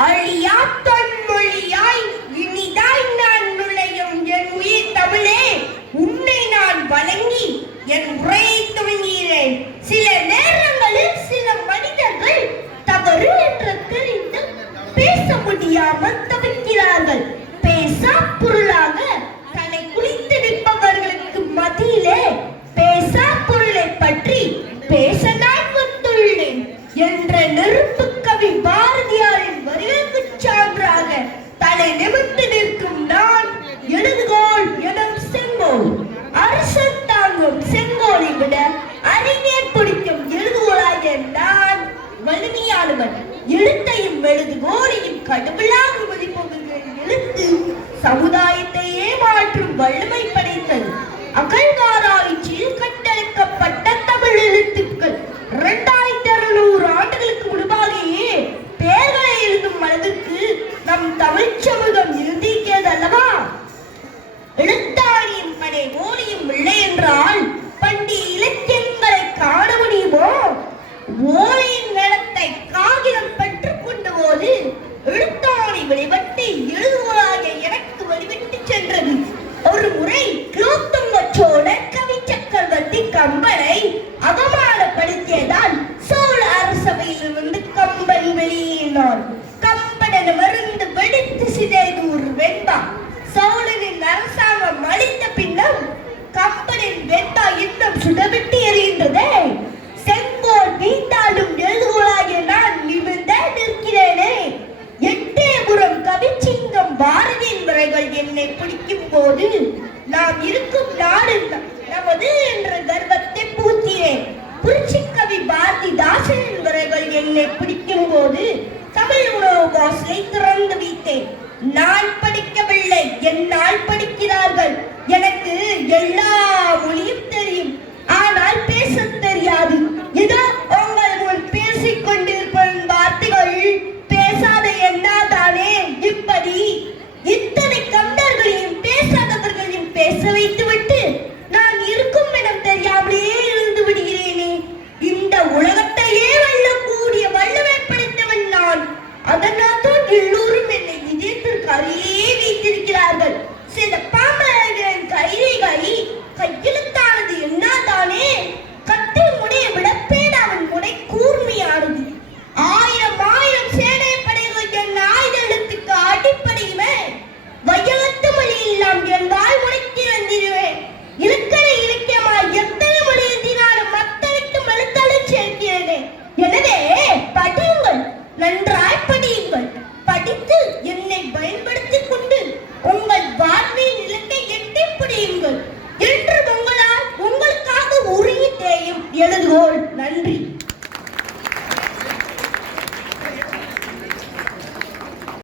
அழியா தொன்மொழியாய் இனிதாய் நான் நுழையும் என் உயிர் தமிழே. உன்னை நான் வழங்கி என் உரையை எழுத்தையும் எழுதுகோலையும் கடுமையாக மதிப்புகிற எழுத்து சமுதாயத்தையே மாற்றும் வல்லமை படைத்தது. அகழ்வாராய்ச்சியில் ஒரு முறை கிலோத்துங்க சோழர் கவி சக்கரவர்த்தி கம்பனை அவமானப்படுத்தியதால் சோழ அரசவையில் வந்து கம்பன் வெளியேறினான் மருந்து வெடித்து சிதைந்து ஒரு வெண்பா. சோழனின் அரசாங்கம் அழிந்த பின்னர் கம்பனின் வெண்பா இன்னும் சுடவிட்டு போது நாம் இருக்கும் நாடு நமது என்ற கர்வத்தை பூத்தினேன் புரட்சிக்கவி கவி பாரதிதாசனின் முறைகள் என்னை பிடிக்கும் போது தமிழ் உணவு வாசலை திறந்து வைத்தேன். நான் படிக்கவில்லை என்னால் படிக்கிறார்கள். எனக்கு எல்லா நன்றி.